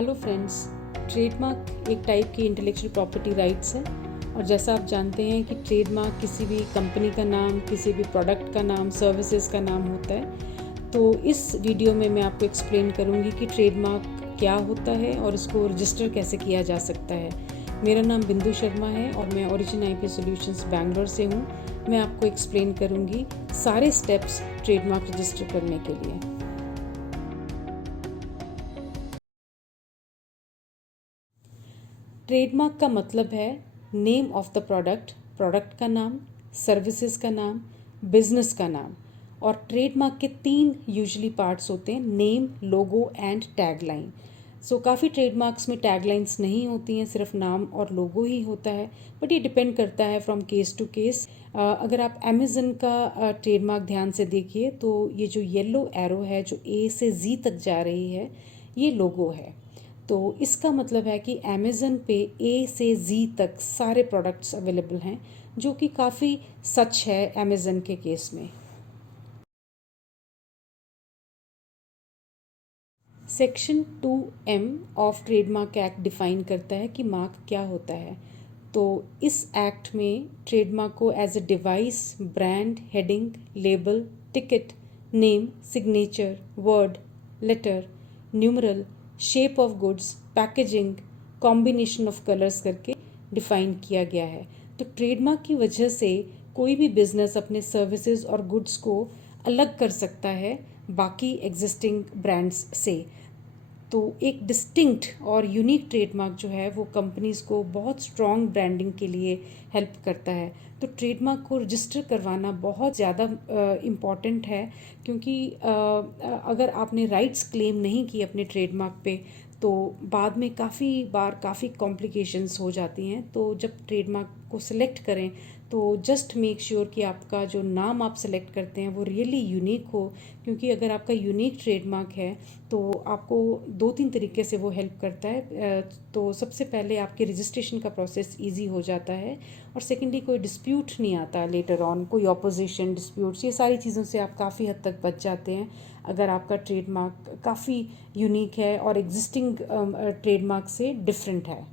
Hello friends, trademark एक type की intellectual property rights है। और जैसा आप जानते हैं कि ट्रेडमार्क किसी भी कंपनी का नाम, किसी भी प्रोडक्ट का नाम, सर्विसेज का नाम होता है। तो इस वीडियो में मैं आपको एक्सप्लेन करूंगी कि ट्रेडमार्क क्या होता है और इसको रजिस्टर कैसे किया जा सकता है। मेरा नाम बिंदु शर्मा है और मैं ओरिजिन आईपी सॉल्यूशंस बैंगलोर से हूँ। मैं आपको एक्सप्लेन करूँगी सारे स्टेप्स ट्रेडमार्क रजिस्टर करने के लिए। ट्रेडमार्क का मतलब है name of the product, product का नाम, सर्विसेज का नाम, बिजनेस का नाम। और ट्रेडमार्क के 3 यूजुअली पार्ट्स होते हैं, नेम, लोगो एंड टैगलाइन। सो काफ़ी ट्रेडमार्क्स में टैगलाइंस नहीं होती हैं, सिर्फ नाम और लोगो ही होता है। बट ये डिपेंड करता है फ्रॉम केस टू केस। अगर आप अमेज़न का ट्रेडमार्क ध्यान से देखिए तो ये जो येलो एरो है जो ए से जी तक जा रही है, ये लोगो है। तो इसका मतलब है कि अमेज़न पे ए से जी तक सारे प्रोडक्ट्स अवेलेबल हैं, जो कि काफ़ी सच है अमेज़न के केस में। Section 2M of trademark act define करता है कि मार्क क्या होता है। तो इस एक्ट में ट्रेडमार्क को as a device, brand, heading, label, ticket, name, signature, word, letter, numeral, shape of goods, packaging, combination of colours करके डिफ़ाइन किया गया है। तो ट्रेडमार्क की वजह से कोई भी बिजनेस अपने सर्विसेज और गुड्स को अलग कर सकता है बाकी एग्जिस्टिंग ब्रांड्स से। तो एक डिस्टिंक्ट और यूनिक ट्रेडमार्क जो है वो कंपनीज़ को बहुत स्ट्रॉन्ग ब्रांडिंग के लिए हेल्प करता है। तो ट्रेडमार्क को रजिस्टर करवाना बहुत ज़्यादा इम्पॉर्टेंट है, क्योंकि अगर आपने राइट्स क्लेम नहीं किए अपने ट्रेडमार्क पे तो बाद में काफ़ी बार काफ़ी कॉम्प्लिकेशंस हो जाती हैं। तो जब ट्रेडमार्क को सिलेक्ट करें तो जस्ट मेक श्योर कि आपका जो नाम आप सेलेक्ट करते हैं वो रियली यूनिक हो, क्योंकि अगर आपका यूनिक ट्रेडमार्क है तो आपको 2-3 तरीके से वो हेल्प करता है। तो सबसे पहले आपके रजिस्ट्रेशन का प्रोसेस इजी हो जाता है, और सेकेंडली कोई डिस्प्यूट नहीं आता लेटर ऑन, कोई ऑपोजिशन डिस्प्यूट्स, ये सारी चीज़ों से आप काफ़ी हद तक बच जाते हैं अगर आपका ट्रेडमार्क काफ़ी यूनिक है और एग्जिस्टिंग ट्रेडमार्क से डिफरेंट है।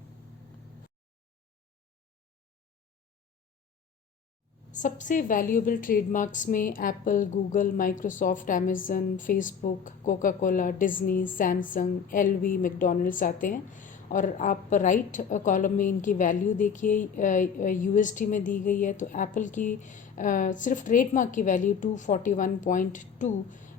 सबसे वैल्यूएबल ट्रेडमार्क्स में Apple, Google, Microsoft, Amazon, Facebook, Coca Cola, Disney, Samsung, LV, McDonald's आते हैं। और आप राइट कॉलम में इनकी वैल्यू देखिए, यूएसडी में दी गई है। तो एप्पल की सिर्फ ट्रेडमार्क की वैल्यू 241.2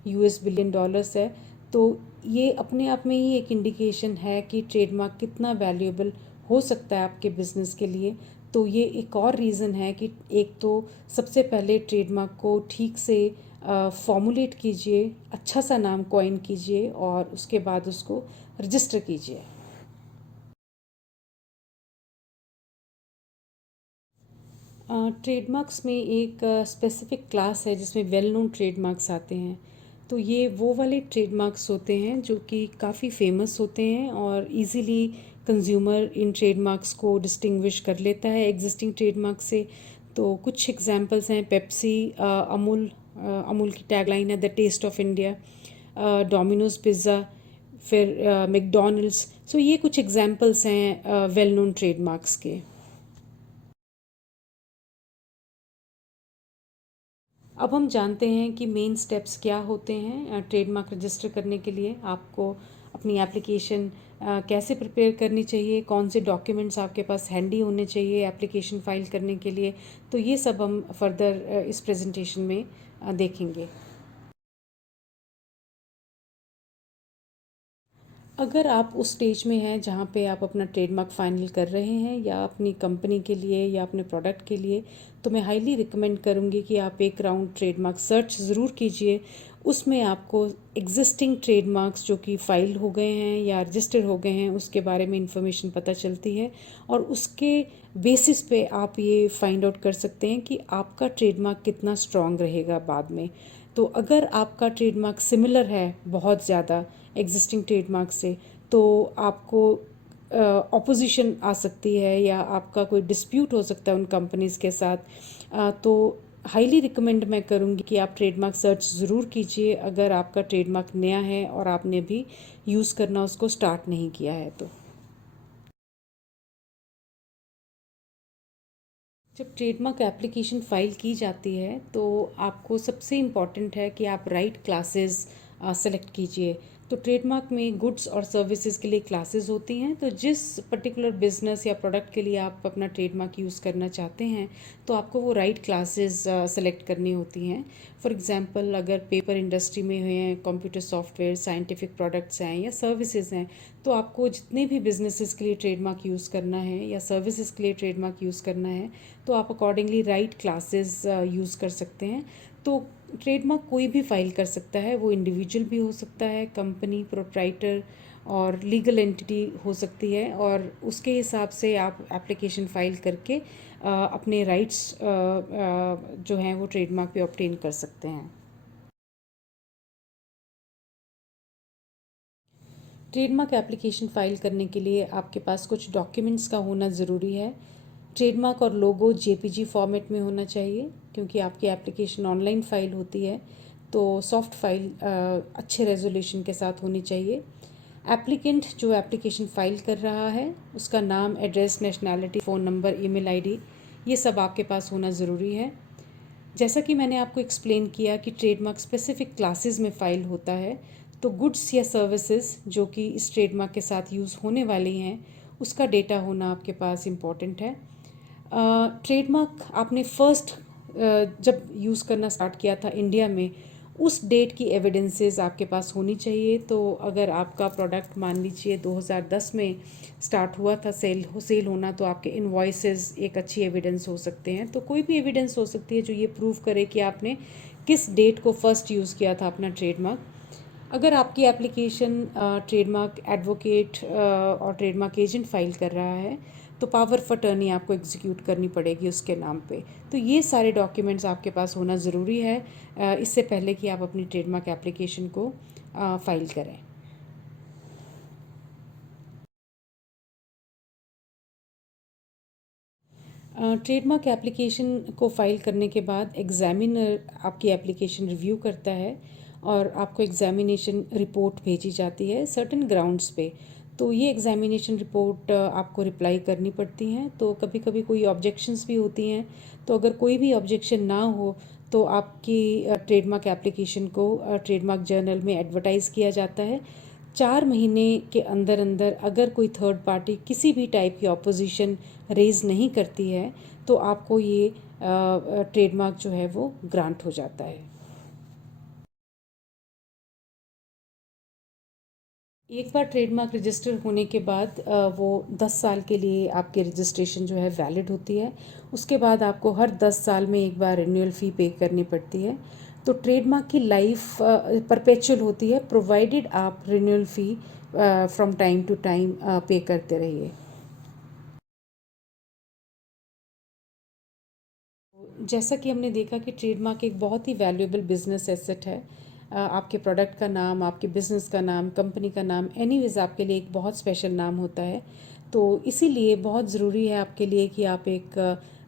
यूएस बिलियन डॉलर्स है। तो ये अपने आप में ही एक इंडिकेशन है कि ट्रेडमार्क कितना वैल्यूएबल हो सकता है आपके बिजनेस के लिए। तो ये एक और रीज़न है कि एक तो सबसे पहले ट्रेडमार्क को ठीक से फॉर्मुलेट कीजिए, अच्छा सा नाम कॉइन कीजिए और उसके बाद उसको रजिस्टर कीजिए। ट्रेडमार्क्स में एक स्पेसिफिक क्लास है जिसमें वेल नोन ट्रेडमार्क्स आते हैं। तो ये वो वाले ट्रेडमार्क्स होते हैं जो कि काफ़ी फेमस होते हैं और इजीली कंज्यूमर इन ट्रेडमार्क्स को डिस्टिंग्विश कर लेता है एग्जिस्टिंग ट्रेडमार्क से। तो कुछ एग्जांपल्स हैं पेप्सी, अमूल, अमूल की टैगलाइन है the taste of India, Domino's pizza, फिर मैकडॉनल्ड्स। सो ये कुछ एग्जांपल्स हैं वेल नोन ट्रेडमार्क्स के। अब हम जानते हैं कि मेन स्टेप्स क्या होते हैं ट्रेडमार्क रजिस्टर करने के लिए। आपको अपनी एप्लीकेशन कैसे प्रिपेयर करनी चाहिए, कौन से डॉक्यूमेंट्स आपके पास हैंडी होने चाहिए एप्लीकेशन फाइल करने के लिए, तो ये सब हम फर्दर इस प्रेजेंटेशन में देखेंगे। अगर आप उस स्टेज में हैं जहाँ पे आप अपना ट्रेडमार्क फाइनल कर रहे हैं या अपनी कंपनी के लिए या अपने प्रोडक्ट के लिए, तो मैं हाईली रिकमेंड करूँगी कि आप एक राउंड ट्रेडमार्क सर्च ज़रूर कीजिए। उसमें आपको एग्जिस्टिंग ट्रेडमार्क्स जो कि फाइल हो गए हैं या रजिस्टर हो गए हैं उसके बारे में इंफॉर्मेशन पता चलती है, और उसके बेसिस पे आप ये फाइंड आउट कर सकते हैं कि आपका ट्रेडमार्क कितना स्ट्रॉन्ग रहेगा बाद में। तो अगर आपका ट्रेडमार्क सिमिलर है बहुत ज़्यादा एग्जिस्टिंग ट्रेडमार्क से, तो आपको ऑपोजिशन आ सकती है या आपका कोई डिस्प्यूट हो सकता है उन कंपनीज़ के साथ। तो हाईली रिकमेंड मैं करूँगी कि आप ट्रेडमार्क सर्च ज़रूर कीजिए अगर आपका ट्रेडमार्क नया है और आपने भी यूज़ करना उसको स्टार्ट नहीं किया है तो। जब ट्रेडमार्क एप्लीकेशन फ़ाइल की जाती है तो आपको सबसे इम्पॉर्टेंट है कि आप राइट क्लासेस सेलेक्ट कीजिए। तो ट्रेडमार्क में गुड्स और सर्विसेज के लिए क्लासेस होती हैं, तो जिस पर्टिकुलर बिजनेस या प्रोडक्ट के लिए आप अपना ट्रेडमार्क यूज़ करना चाहते हैं तो आपको वो राइट क्लासेस सेलेक्ट करनी होती हैं। फॉर एग्जांपल अगर पेपर इंडस्ट्री में हैं, कंप्यूटर सॉफ्टवेयर, साइंटिफिक प्रोडक्ट्स हैं या सर्विसेज हैं, तो आपको जितने भी बिजनेसेस के लिए ट्रेडमार्क यूज़ करना है या सर्विसेज के लिए ट्रेडमार्क यूज़ करना है तो आप अकॉर्डिंगली राइट क्लासेस यूज़ कर सकते हैं। तो ट्रेडमार्क कोई भी फाइल कर सकता है, वो इंडिविजुअल भी हो सकता है, कंपनी, प्रोप्राइटर और लीगल एंटिटी हो सकती है, और उसके हिसाब से आप एप्लीकेशन फ़ाइल करके अपने राइट्स जो हैं वो ट्रेडमार्क पे ऑब्टेन कर सकते हैं। ट्रेडमार्क एप्लीकेशन फ़ाइल करने के लिए आपके पास कुछ डॉक्यूमेंट्स का होना ज़रूरी है। ट्रेडमार्क और लोगो जेपीजी फॉर्मेट में होना चाहिए, क्योंकि आपकी एप्लीकेशन ऑनलाइन फ़ाइल होती है तो सॉफ्ट फाइल अच्छे रेजोल्यूशन के साथ होनी चाहिए। एप्लीकेंट जो एप्लीकेशन फ़ाइल कर रहा है उसका नाम, address, nationality, phone number, email ID, ये सब आपके पास होना ज़रूरी है। जैसा कि मैंने आपको एक्सप्लेन किया कि ट्रेडमार्क स्पेसिफिक क्लासेस में फ़ाइल होता है, तो गुड्स या सर्विसेज जो कि इस ट्रेडमार्क के साथ यूज़ होने वाली हैं उसका डेटा होना आपके पास इम्पॉर्टेंट है। ट्रेडमार्क आपने फर्स्ट जब यूज़ करना स्टार्ट किया था इंडिया में, उस डेट की एविडेंसेस आपके पास होनी चाहिए। तो अगर आपका प्रोडक्ट मान लीजिए 2010 में स्टार्ट हुआ था सेल होना, तो आपके इनवॉइसेस एक अच्छी एविडेंस हो सकते हैं। तो कोई भी एविडेंस हो सकती है जो ये प्रूव करे कि आपने किस डेट को फर्स्ट यूज़ किया था अपना ट्रेडमार्क। अगर आपकी एप्लीकेशन ट्रेडमार्क एडवोकेट और ट्रेडमार्क एजेंट फाइल कर रहा है तो पावर ऑफ अटर्नी आपको एग्जीक्यूट करनी पड़ेगी उसके नाम पे। तो ये सारे डॉक्यूमेंट्स आपके पास होना ज़रूरी है इससे पहले कि आप अपनी ट्रेडमार्क एप्लीकेशन को फाइल करें। ट्रेडमार्क एप्लीकेशन को फाइल करने के बाद एग्जामिनर आपकी एप्लीकेशन रिव्यू करता है और आपको एग्जामिनेशन रिपोर्ट भेजी जाती है सर्टेन ग्राउंड्स पे। तो ये एग्जामिनेशन रिपोर्ट आपको रिप्लाई करनी पड़ती हैं। तो कभी कभी कोई ऑब्जेक्शंस भी होती हैं, तो अगर कोई भी ऑब्जेक्शन ना हो तो आपकी ट्रेडमार्क एप्लीकेशन को ट्रेडमार्क जर्नल में एडवर्टाइज़ किया जाता है। 4 महीने के अंदर अंदर अगर कोई थर्ड पार्टी किसी भी टाइप की ऑपोजिशन रेज़ नहीं करती है तो आपको ये ट्रेडमार्क जो है वो ग्रांट हो जाता है। एक बार ट्रेडमार्क रजिस्टर होने के बाद वो 10 साल के लिए आपकी रजिस्ट्रेशन जो है वैलिड होती है। उसके बाद आपको हर 10 साल में एक बार रिन्यूअल फ़ी पे करनी पड़ती है। तो ट्रेडमार्क की लाइफ परपेचुअल होती है, प्रोवाइडेड आप renewal fee from time to time पे करते रहिए। जैसा कि हमने देखा कि ट्रेडमार्क एक बहुत ही वैल्यूएबल बिजनेस एसेट है। आपके प्रोडक्ट का नाम, आपके बिज़नेस का नाम, कंपनी का नाम, एनीवेज आपके लिए एक बहुत स्पेशल नाम होता है। तो इसीलिए बहुत ज़रूरी है आपके लिए कि आप एक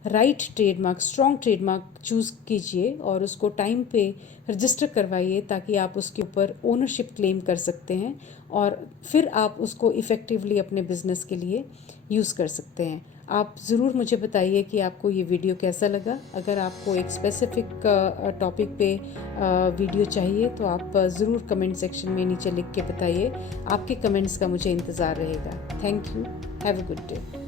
right trademark, strong trademark choose कीजिए और उसको टाइम पे रजिस्टर करवाइए, ताकि आप उसके ऊपर ओनरशिप क्लेम कर सकते हैं और फिर आप उसको इफ़ेक्टिवली अपने बिज़नेस के लिए यूज़ कर सकते हैं। आप ज़रूर मुझे बताइए कि आपको ये वीडियो कैसा लगा। अगर आपको एक स्पेसिफिक टॉपिक पे वीडियो चाहिए तो आप ज़रूर कमेंट सेक्शन में नीचे लिख के बताइए। आपके कमेंट्स का मुझे इंतज़ार रहेगा। Thank you. Have a good day.